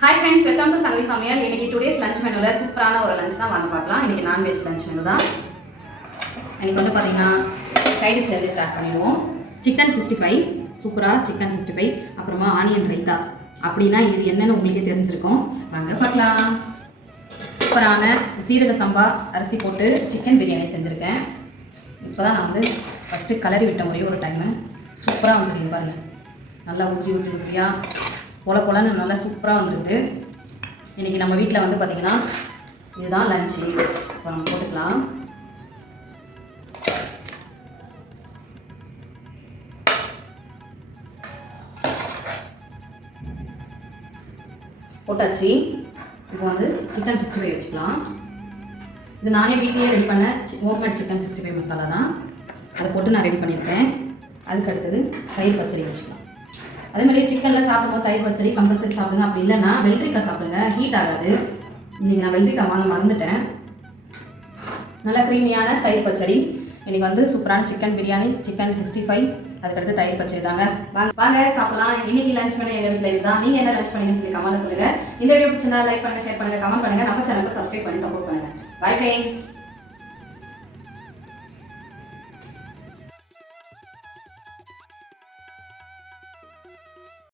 Hi friends, welcome to Sangavi சமையல். இன்னைக்கு today's lunch மெனுவில் சூப்பரான ஒரு லஞ்ச் தான் வாங்க பார்க்கலாம். இன்னைக்கு நான்வெஜ் லஞ்ச் மெனு தான். இன்னைக்கு வந்து பார்த்தீங்கன்னா சைடிஷ் எழுதி ஸ்டார்ட் பண்ணிடுவோம். சிக்கன் 65, சூப்பராக சிக்கன் 65, அப்புறமா ஆனியன் ரைத்தா. அப்படின்னா இது என்னென்னு உங்களுக்கே தெரிஞ்சிருக்கும். வாங்க பார்க்கலாம். சூப்பரான சீரக சம்பா அரிசி போட்டு சிக்கன் பிரியாணி செஞ்சுருக்கேன். இப்போ தான் நான் வந்து ஃபஸ்ட்டு கலரி விட்ட ஒரே ஒரு டைமு சூப்பராக வந்துடுங்க பாருங்கள். நல்லா ஊற்றியா பொலன்னு நல்லா சூப்பராக வந்துடுது. இன்றைக்கி நம்ம வீட்டில் வந்து பார்த்திங்கன்னா இதுதான் லஞ்சு. இப்போ நம்ம போட்டுக்கலாம். போட்டாச்சு. இப்போ வந்து சிக்கன் 65 வச்சுக்கலாம். இது நானே வீட்லேயே ரெடி பண்ண ஹோம்மேட் சிக்கன் 65 மசாலா தான். அதை போட்டு நான் ரெடி பண்ணியிருக்கேன். அதுக்கு அடுத்தது தயிர் பச்சடி வச்சுக்கலாம். அதே மாதிரி சிக்கனில் சாப்பிடும்போது தயிர் பச்சடி கம்பல்சரி சாப்பிடுங்க. அப்படி இல்லைன்னா வெள்ளரிக்காய் சாப்பிடுங்க, ஹீட் ஆகாது. இன்றைக்கி நான் வெள்ளரிக்காய் வாங்க மறந்துட்டேன். நல்லா க்ரீமியான தயிர் பச்சடி. இன்றைக்கி வந்து சூப்பரான சிக்கன் பிரியாணி, சிக்கன் 65, அதுக்கடுத்து தயிர் பச்சடி தாங்க. வாங்க சாப்பிடலாம். இன்னைக்கு லஞ்ச் பண்ண எங்கள் வீட்டில் இதுதான். நீங்கள் என்ன லஞ்ச் பண்ணீங்கன்னு சொல்லி கமெண்ட்டில் சொல்லுங்கள். இந்த வீடியோ பிடிச்சிருந்தா லைக் பண்ணுங்கள், ஷேர் பண்ணுங்கள், கமெண்ட் பண்ணுங்கள். நம்ம சேனலுக்கு சப்ஸ்கிரைப் பண்ணி சப்போர்ட் பண்ணுங்கள். Bye friends.